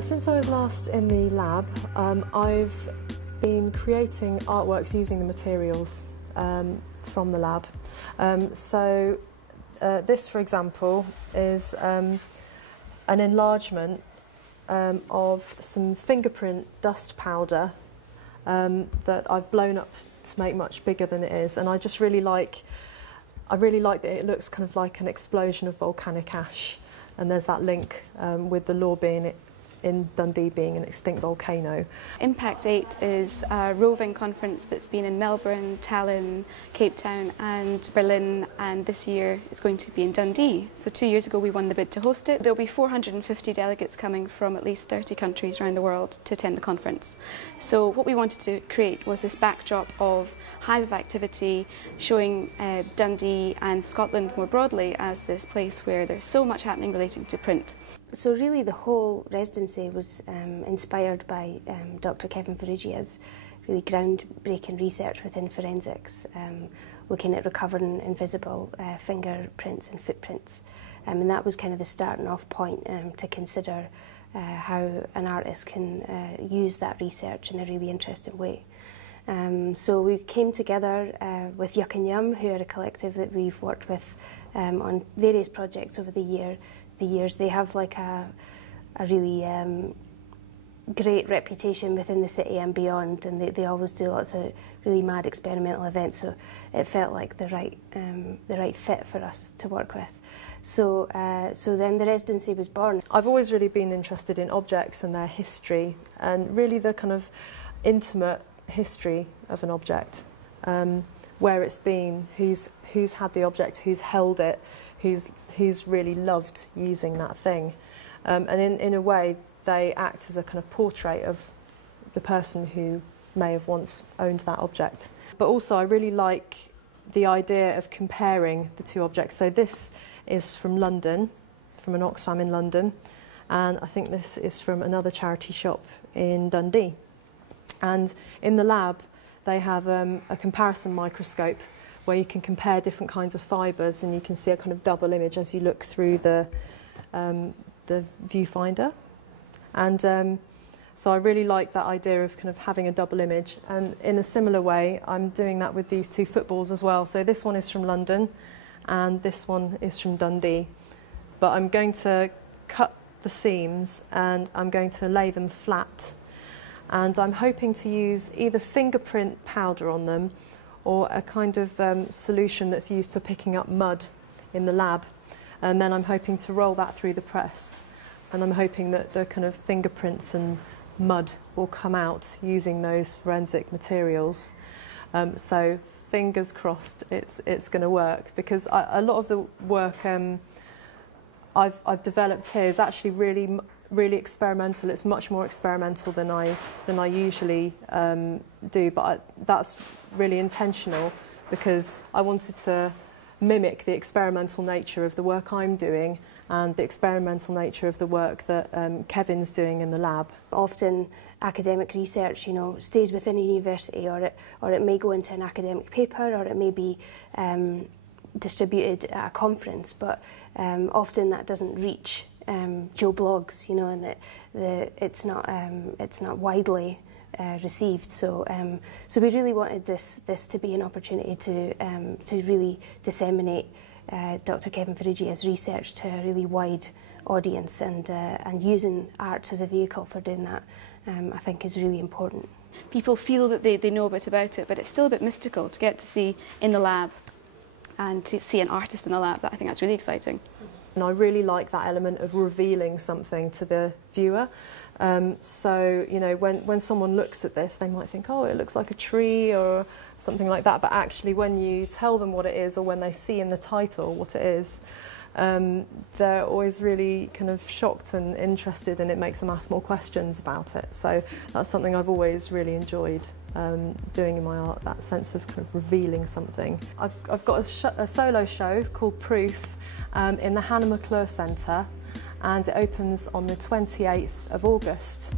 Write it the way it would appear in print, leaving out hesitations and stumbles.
Since I was last in the lab, I've been creating artworks using the materials from the lab. This, for example, is an enlargement of some fingerprint dust powder that I've blown up to make much bigger than it is, and I really like that it looks kind of like an explosion of volcanic ash, and there's that link with the law being in Dundee being an extinct volcano. Impact 8 is a roving conference that's been in Melbourne, Tallinn, Cape Town and Berlin, and this year it's going to be in Dundee. So 2 years ago we won the bid to host it. There'll be 450 delegates coming from at least 30 countries around the world to attend the conference. So what we wanted to create was this backdrop of hive of activity, showing Dundee and Scotland more broadly as this place where there's so much happening relating to print. So really the whole residency was inspired by Dr. Kevin Ferrugia's really groundbreaking research within forensics, looking at recovering invisible fingerprints and footprints. And that was kind of the starting off point to consider how an artist can use that research in a really interesting way. So we came together with Yuck and Yum, who are a collective that we've worked with on various projects over the years. They have like a really great reputation within the city and beyond, and they always do lots of really mad experimental events, so it felt like the right fit for us to work with. So then the residency was born. I've always really been interested in objects and their history, and really the kind of intimate history of an object, where it's been, who's had the object, who's held it, who's really loved using that thing. And in a way, they act as a kind of portrait of the person who may have once owned that object. But also I really like the idea of comparing the two objects. So this is from London, from an Oxfam in London, and I think this is from another charity shop in Dundee. And in the lab, they have a comparison microscope where you can compare different kinds of fibres, and you can see a kind of double image as you look through the viewfinder. And so I really like that idea of kind of having a double image. And in a similar way, I'm doing that with these two footballs as well. So this one is from London, and this one is from Dundee. But I'm going to cut the seams, and I'm going to lay them flat. And I'm hoping to use either fingerprint powder on them, or a kind of solution that's used for picking up mud in the lab. And then I'm hoping to roll that through the press. And I'm hoping that the kind of fingerprints and mud will come out using those forensic materials. So fingers crossed it's going to work, because a lot of the work I've developed here is actually really experimental. It's much more experimental than I usually do, but that's really intentional, because I wanted to mimic the experimental nature of the work I'm doing and the experimental nature of the work that Kevin's doing in the lab. Often academic research, stays within a university, or it may go into an academic paper, or it may be distributed at a conference, but often that doesn't reach Joe Blogs, and it's not widely received. So we really wanted this to be an opportunity to really disseminate Dr. Kevin Ferrugia's research to a really wide audience, and using art as a vehicle for doing that, I think is really important. People feel that they know a bit about it, but it's still a bit mystical to get to see in the lab and to see an artist in the lab. I think that's really exciting. And I really like that element of revealing something to the viewer. So, when someone looks at this, they might think, oh, it looks like a tree or something like that. But actually, when you tell them what it is, or when they see in the title what it is, they're always really kind of shocked and interested, and it makes them ask more questions about it. So that's something I've always really enjoyed doing in my art, that sense of kind of revealing something. I've got a solo show called Proof in the Hannah McClure Centre, and it opens on the 28th of August.